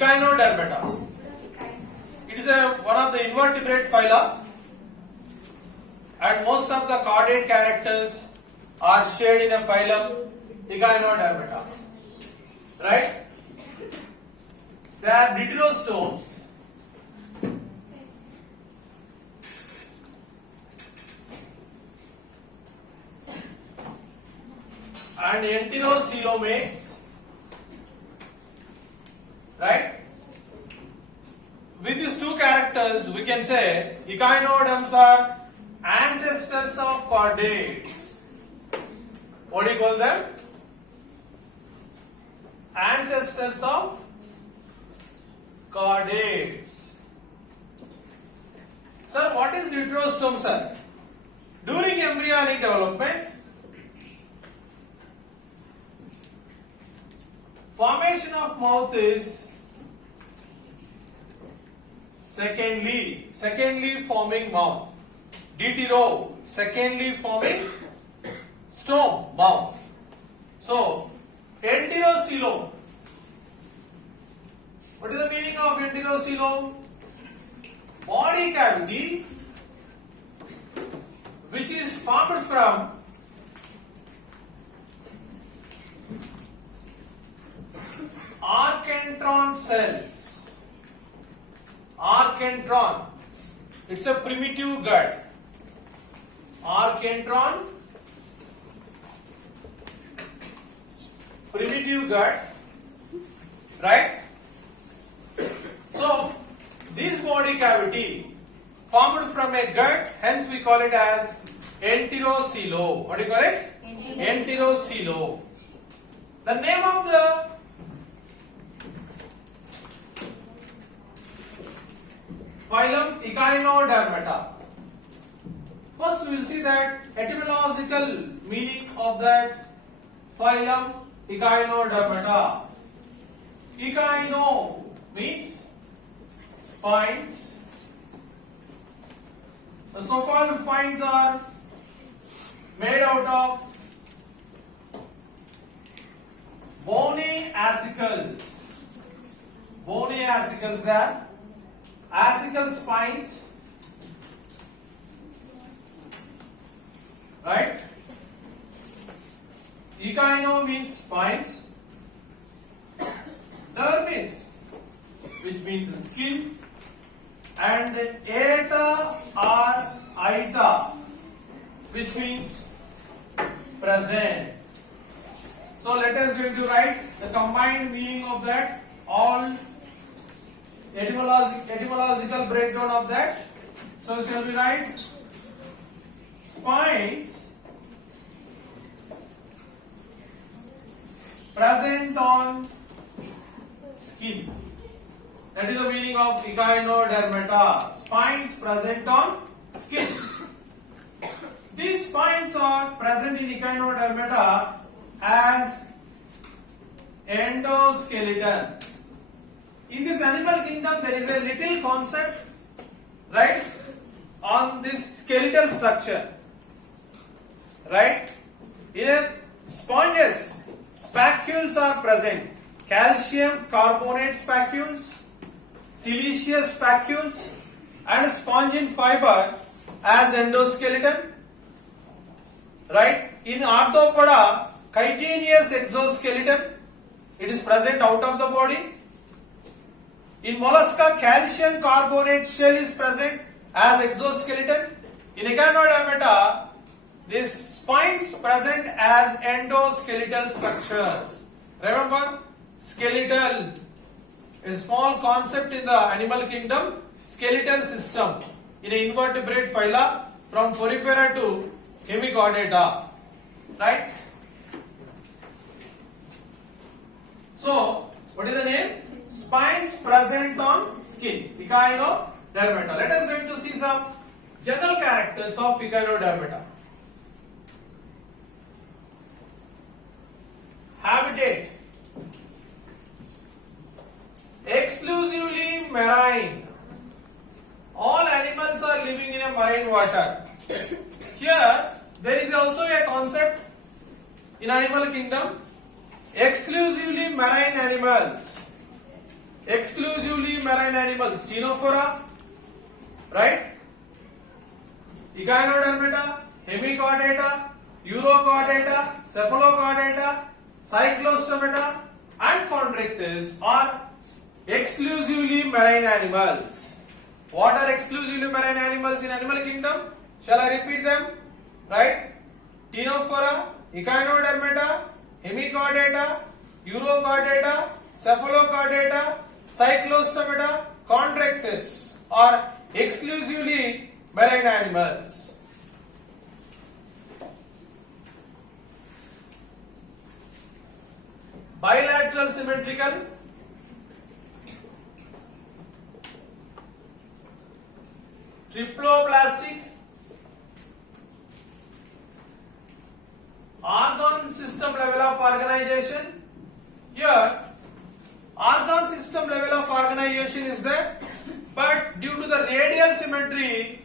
echinodermata. It is one of the invertebrate phyla, and most of the chordate characters are shared in a phylum echinodermata. Right? They are deuterostomes. And enterocoelomates, right? With these two characters, we can say echinoderms are ancestors of chordates. What do you call them? Ancestors of chordates. Sir, what is deuterostome, sir? During embryonic development, formation of mouth is secondly forming mouth. Deutero, secondly forming stome, mouth. So, enterocoelom. What is the meaning of enterocoelom? Body cavity which is formed from archentron cells. Archentron. It's a primitive gut. Archentron. Primitive gut. Right? So, this body cavity formed from a gut, hence we call it as enterocoelom. What do you call it? Enterocoelom. The name of the phylum echinodermata. First we will see that etymological meaning of that phylum echinodermata. Echino means spines. The so-called spines are made out of bony acicles. Bony acicles, there. Acical spines, right? Echino means spines. Dermis, which means skin, and eta or ita, which means present. So let us going to write the combined meaning of that, all etymological breakdown of that. So shall we write spines present on skin. That is the meaning of echinodermata. Spines present on skin. These spines are present in echinodermata as endoskeleton. In this animal kingdom, there is a little concept, right, on this skeletal structure, right? In a sponges, spacules are present. Calcium carbonate spacules, siliceous spacules, and spongin fiber as endoskeleton, right? In arthropoda, chitinous exoskeleton, it is present out of the body. In mollusca, calcium carbonate shell is present as exoskeleton. In echinodermata, these spines present as endoskeletal structures. Remember, skeletal is a small concept in the animal kingdom. Skeletal system in an invertebrate phyla from porifera to hemichordata, right? So, what is the name? Spines present on skin, echinodermata. Let us going to see some general characters of echinodermata. Habitat: exclusively marine. All animals are living in a marine water. Here, there is also a concept in animal kingdom: exclusively marine animals. exclusively marine animals, Ctenophora, right? Echinodermata, Hemichordata, Urochordata, Cephalochordata, Cyclostomata, and Chondrichthyes are exclusively marine animals. What are exclusively marine animals in animal kingdom? Shall I repeat them? Right? Ctenophora, Echinodermata, Hemichordata, Urochordata, Cephalochordata, Cyclostomata, Chondrichthyes are exclusively marine animals. Bilateral symmetrical, triploplastic, organ system level of organization. Here, organ system level of organization is there, but due to the radial symmetry,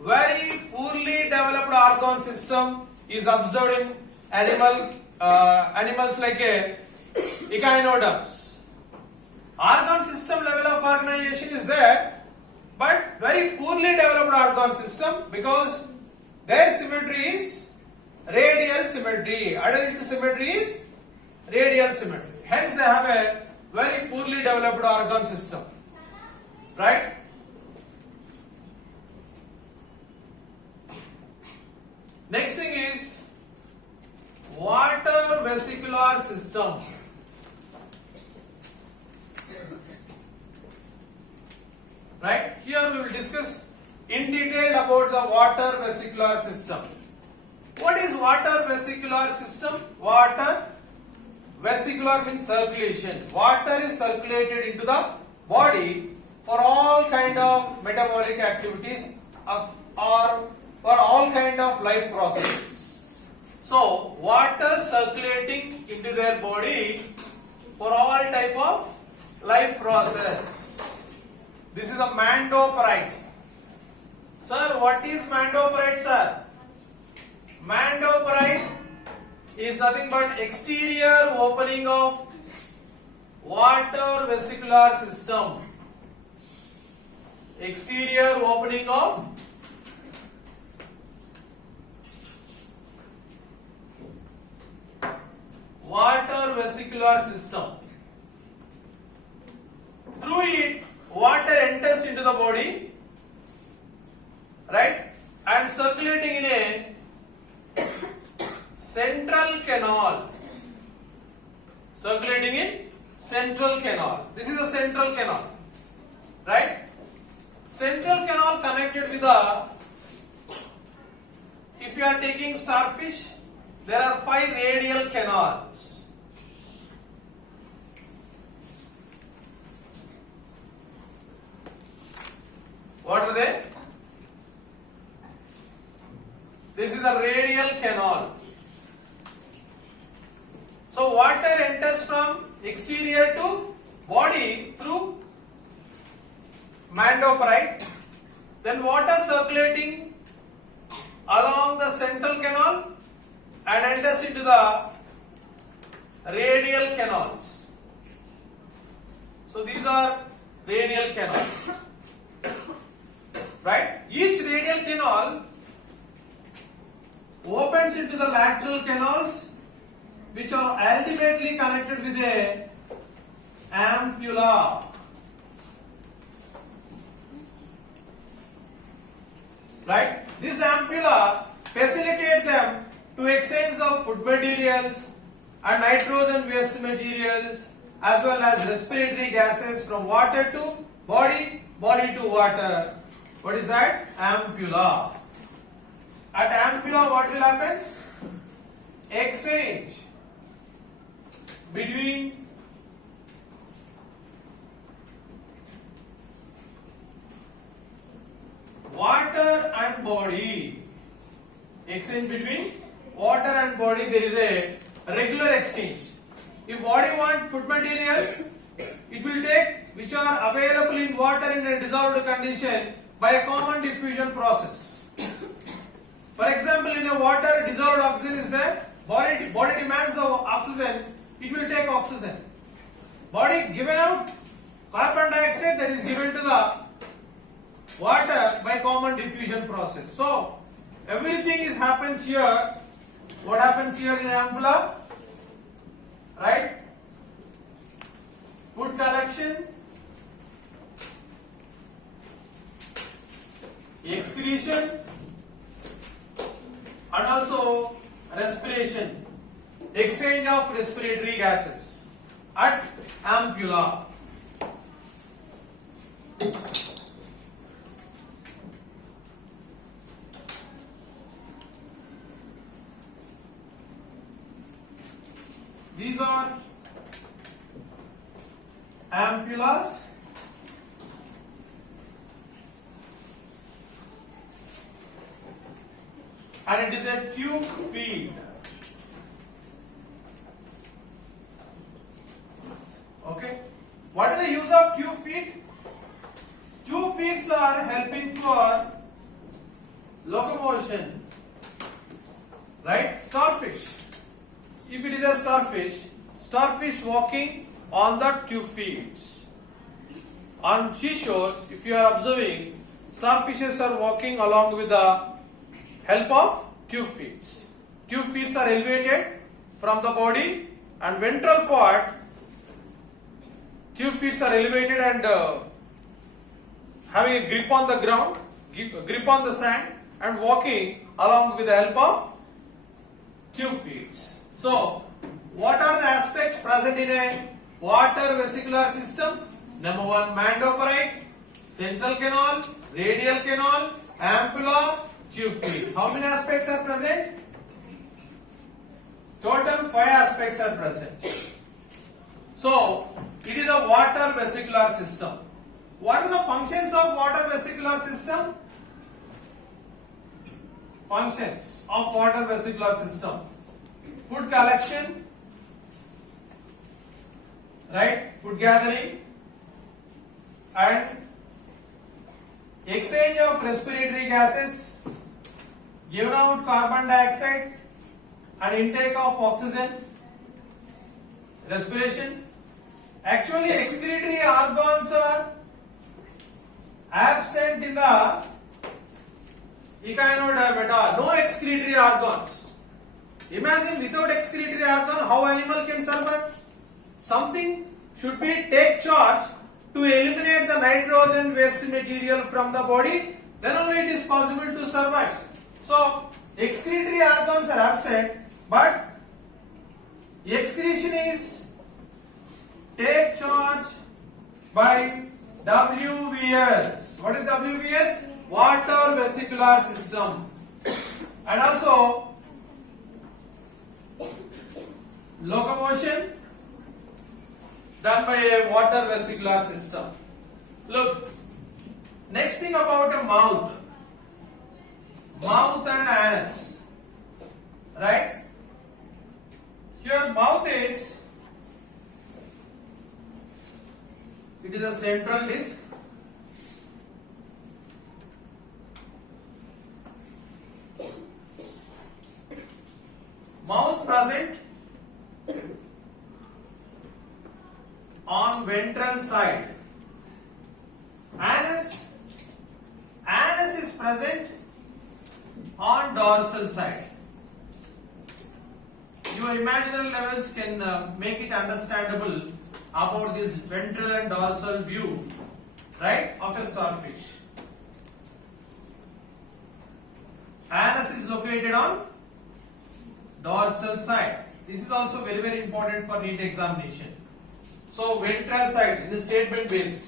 very poorly developed organ system is observed in animals like echinoderms. Organ system level of organization is there, but very poorly developed organ system because their symmetry is radial symmetry. Adult symmetry is radial symmetry. Hence, they have a very poorly developed organ system. Right? Next thing is water vesicular system. Right? Here we will discuss in detail about the water vesicular system. What is water vesicular system? Water vesicular means circulation. Water is circulated into the body for all kind of metabolic activities or for all kind of life processes. So, water circulating into their body for all type of life process. This is a minePhylum. Sir, what is minePhylum, sir? minePhylum is nothing but exterior opening of water vesicular system. Exterior opening of water vesicular system. Through it, water enters into the body, right, and circulating in a central canal. Circulating in central canal. This is a central canal, right? Central canal connected with the, if you are taking starfish, there are 5 radial canals. What are they? This is a radial canal. So water enters from exterior to body through minePhylum. Then water circulating along the central canal and enters into the radial canals. So these are radial canals. Right? Each radial canal opens into the lateral canals, which are ultimately connected with a ampulla. Right? This ampulla facilitates them to exchange of food materials and nitrogen waste materials as well as respiratory gases from water to body, body to water. What is that? Ampulla. At ampulla, what will happen? Exchange between water and body. Exchange between water and body, there is a regular exchange. If body wants food materials, it will take which are available in water in a dissolved condition by a common diffusion process. For example, in a water, dissolved oxygen is there. Body demands the oxygen, it will take oxygen. Body given out Carbon dioxide that is given to the water by common diffusion process. So everything is happens here. What happens here in ampulla? Right? Food collection, excretion, and also respiration, exchange of respiratory gases at ampulla. These are ampullas. And it is a tube feed. Okay. What is the use of tube feed? Tube feeds are helping for locomotion. Right? Starfish. If it is a starfish walking on the tube feeds. On seashores, if you are observing, starfishes are walking along with the help of tube feeds. Tube feeds are elevated from the body, and ventral part, tube feeds are elevated and having a grip on the ground, grip on the sand, and walking along with the help of tube feeds. So, what are the aspects present in a water vesicular system? Number one, mandoperite, central canal, radial canal, ampulla, tube feeds. How many aspects are present? Total 5 aspects are present. So, it is a water vesicular system. What are the functions of water vesicular system? Functions of water vesicular system. Food collection, right? Food gathering, and exchange of respiratory gases, given out carbon dioxide, and intake of oxygen, respiration. Actually, excretory organs are absent in the echinodermata. No excretory organs. Imagine without excretory organ, how animal can survive? Something should be take charge to eliminate the nitrogen waste material from the body. Then only it is possible to survive. So excretory organs are absent, but excretion is take charge by WVS. What is WVS? Water vesicular system. And also locomotion done by a water vesicular system. Look, next thing about a mouth. Mouth and anus. Right? Here mouth is, it is a central disc. Mouth present on ventral side. Anus is present on dorsal side. Your imaginary levels can make it understandable about this ventral and dorsal view, right, of a starfish. Anus is located on dorsal side. This is also very, very important for NEET examination. So ventral side in the statement based.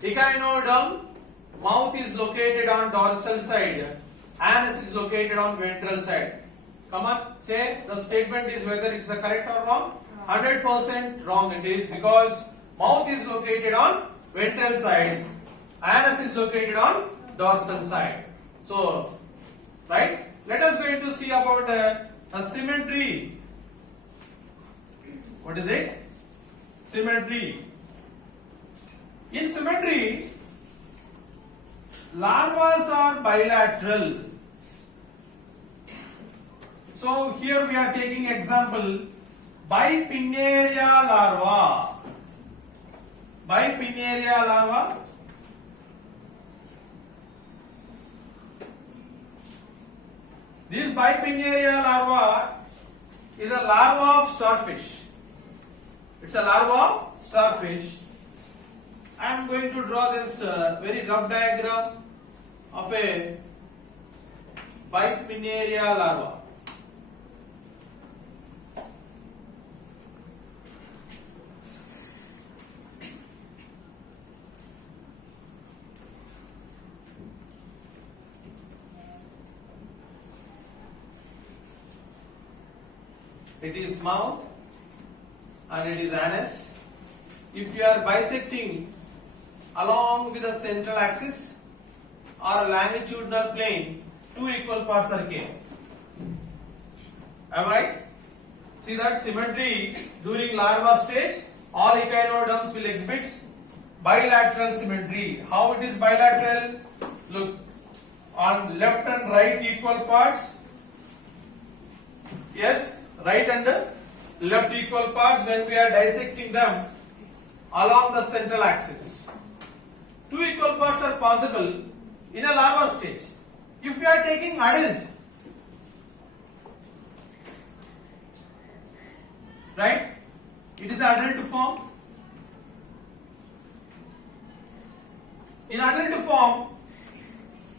Echinoderm, mouth is located on dorsal side. Anus is located on ventral side. Come on, say the statement is whether it's correct or wrong. 100% wrong it is, because mouth is located on ventral side. Anus is located on dorsal side. So, right? Let us going to see about a symmetry. What is it? Symmetry. In symmetry, larvas are bilateral. So here we are taking example bipinnaria larva. Bipinnaria bipinnaria larva is a larva of starfish. It's a larva of starfish. I am going to draw this very rough diagram of a bipinnaria larva. It is mouth and it is anus. If you are bisecting along with the central axis or longitudinal plane, two equal parts are gained. Am I right? See that symmetry during larva stage, all echinoderms will exhibit bilateral symmetry. How it is bilateral? Look, on left and right equal parts. Yes, right and left equal parts when we are dissecting them along the central axis. Two equal parts are possible in a larva stage. If we are taking adult, right, it is adult form. In adult form,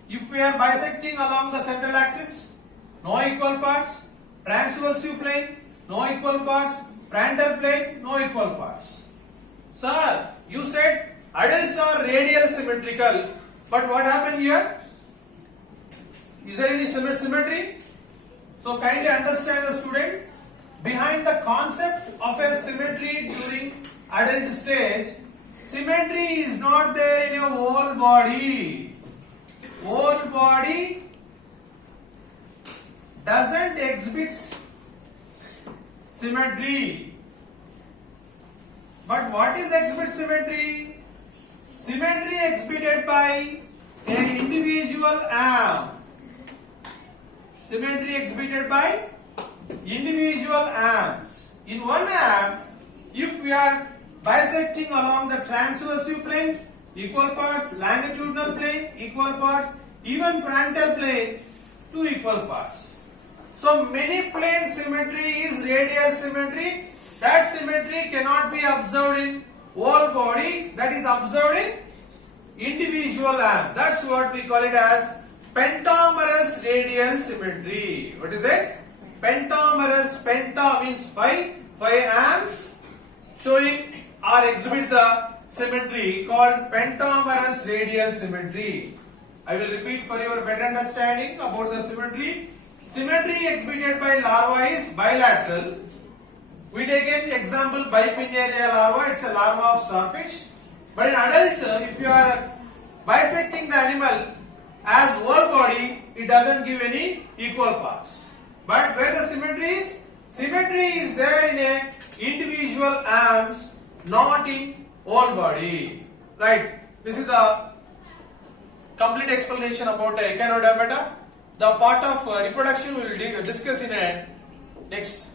if we are bisecting along the central axis, no equal parts. Transverse plane, no equal parts. Frontal plane, no equal parts. Sir, you said adults are radial symmetrical, but what happened here? Is there any symmetry? So kindly understand the student, behind the concept of a symmetry during adult stage, symmetry is not there in a whole body. Whole body doesn't exhibit symmetry. But what is exhibit symmetry? Symmetry exhibited by an individual arm. Symmetry exhibited by individual arms. In one arm, if we are bisecting along the transverse plane, equal parts, longitudinal plane, equal parts, even frontal plane, two equal parts. So many plane symmetry is radial symmetry. That symmetry cannot be observed in whole body, that is observed in individual arm. That's what we call it as pentamerous radial symmetry. What is it? Pentamerous. Penta means five arms showing or exhibit the symmetry called pentamerous radial symmetry. I will repeat for your better understanding about the symmetry. Symmetry exhibited by larva is bilateral. We take an example bipinnaria larva. It's a larva of starfish. But in adult, if you are bisecting the animal as whole body, it doesn't give any equal parts. But where the symmetry is there in a individual arms, not in whole body. Right? This is the complete explanation about echinodermata. The part of reproduction we will discuss in a next